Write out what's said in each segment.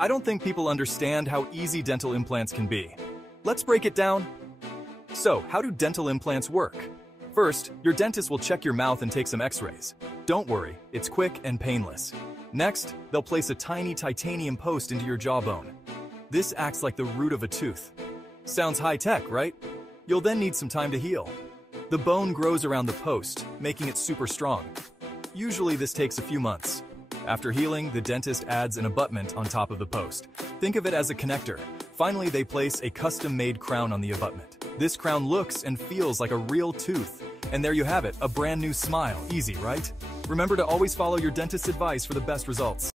I don't think people understand how easy dental implants can be. Let's break it down. So, how do dental implants work? First, your dentist will check your mouth and take some x-rays. Don't worry, it's quick and painless. Next, they'll place a tiny titanium post into your jawbone. This acts like the root of a tooth. Sounds high-tech, right? You'll then need some time to heal. The bone grows around the post, making it super strong. Usually this takes a few months. After healing, the dentist adds an abutment on top of the post. Think of it as a connector. Finally, they place a custom-made crown on the abutment. This crown looks and feels like a real tooth. And there you have it, a brand new smile. Easy, right? Remember to always follow your dentist's advice for the best results.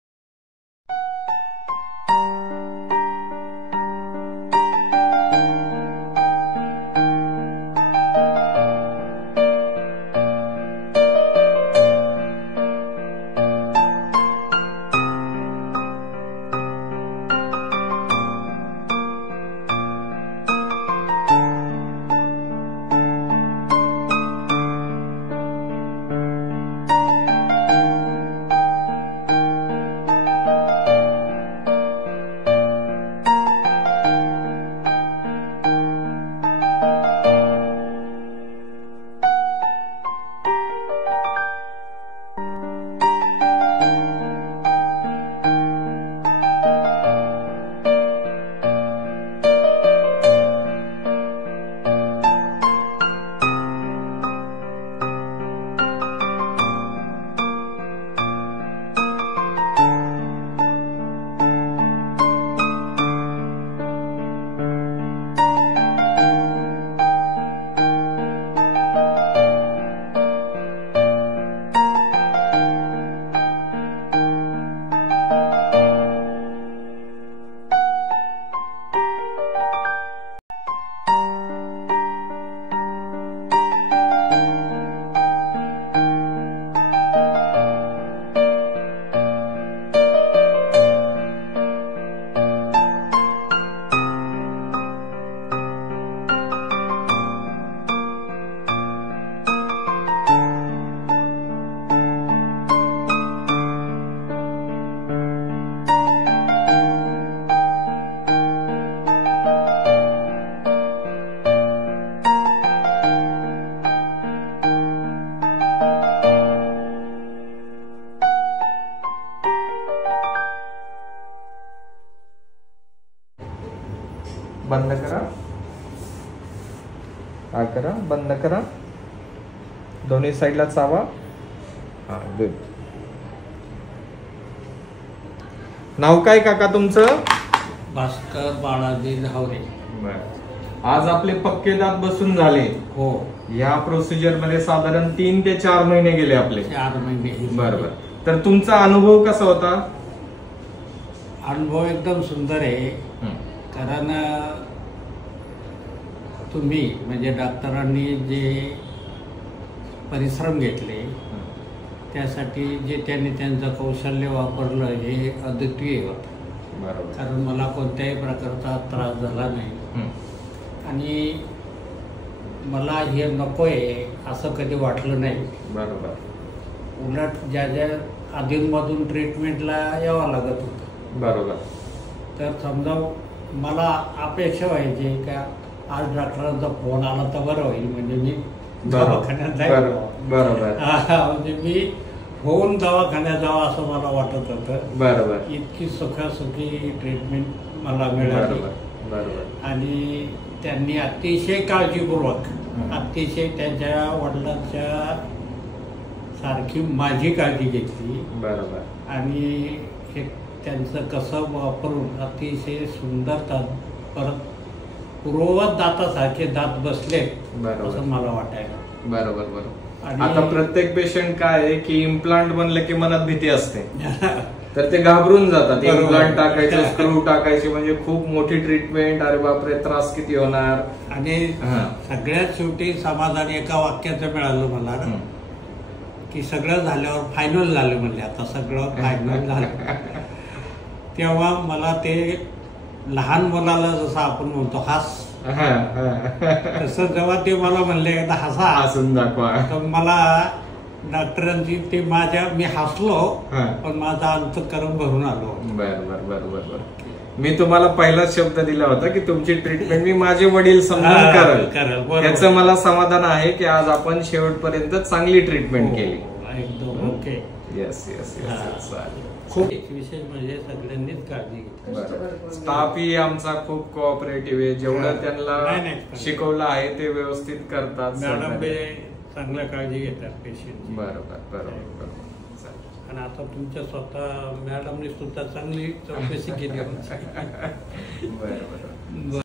बंद करा, हा करा, बंद करा, दोन्ही साईडला चावा. हा, गुड. नाव काय काका तुमचं? भास्कर बाळाजी धावरे. आज आपले पक्के दात बसून झाले. हो. या प्रोसिजर मध्ये साधारण 3 ते 4 महिने गेले आपले. 4 महिने. बरोबर. तर तुमचा अनुभव कसा होता? अनुभव एकदम सुंदर आहे. कारण तुम्ही म्हणजे डॉक्टरांनी जे परिश्रम घेतले त्यासाठी जे त्यांनी त्यांचं कौशल्य वापरलं हे अद्वितीय होतं. बरोबर. कारण मला कोणत्याही प्रकारचा त्रास झाला नाही आणि मला हे नको आहे असं कधी वाटलं नाही. बरोबर. उलट ज्या ज्या अधूनमधून ट्रीटमेंटला यावं लागत होतं. बरोबर. तर समजा मला अपेक्षा व्हायची का आज डॉक्टरांचा फोन आला तर बरं होईल म्हणजे मी दवाखान्यात जाईल. बरोबर. म्हणजे मी होऊन दवाखान्यात जावं असं मला वाटत होतं. बरोबर. इतकी सुखासुखी ट्रीटमेंट मला मिळाली. बरोबर. आणि त्यांनी अतिशय काळजीपूर्वक अतिशय त्यांच्या वडिलांच्या सारखी माझी काळजी घेतली. बरोबर. आणि हे त्यांचं कसं वापरून अतिशय सुंदर दात परत पूर्ववत दातासारखे दात बसले असं मला वाटायला. बरोबर. बरोबर. आता प्रत्येक पेशंट काय आहे की इम्प्लांट बनलं की मनात भीती असते तर ते घाबरून जातात. इम्प्लांट टाकायचं, स्क्रू टाकायचे म्हणजे खूप मोठी ट्रीटमेंट. अरे बापरे, त्रास किती होणार. आणि सगळ्यात शेवटी समाधान एका वाक्याचं मिळालं मला की सगळं झाल्यावर फायनल झालं म्हणजे आता सगळं फायनल झालं. तेव्हा मला ते लहान मुलाला जसं आपण म्हणतो हास तसं जेव्हा ते मला म्हणले हसा हसून दाखवा तर मला डॉक्टरांची ते मी हसलो हा. पण माझा अंतःकरण भरून आलो. बर. मी तुम्हाला पहिलाच शब्द दिला होता की तुमची ट्रीटमेंट मी माझे वडील समजून करेल, करेल. बरोबर. याचं मला समाधान आहे की आज आपण शेवटपर्यंत चांगली ट्रीटमेंट केली. एकदम ओके. येस खूप विशेष म्हणजे सगळ्यांनीच काळजी घेतली. स्टाफ ही आमचा खूप कोऑपरेटिव्ह आहे. जेवढं त्यांना नाही. शिकवलं आहे ते व्यवस्थित करतात. मॅडम चांगल्या काळजी घेतात पेशंटची. बरोबर. आणि आता तुमच्या स्वतः मॅडमने सुद्धा चांगली चौकशी केली. बरोबर.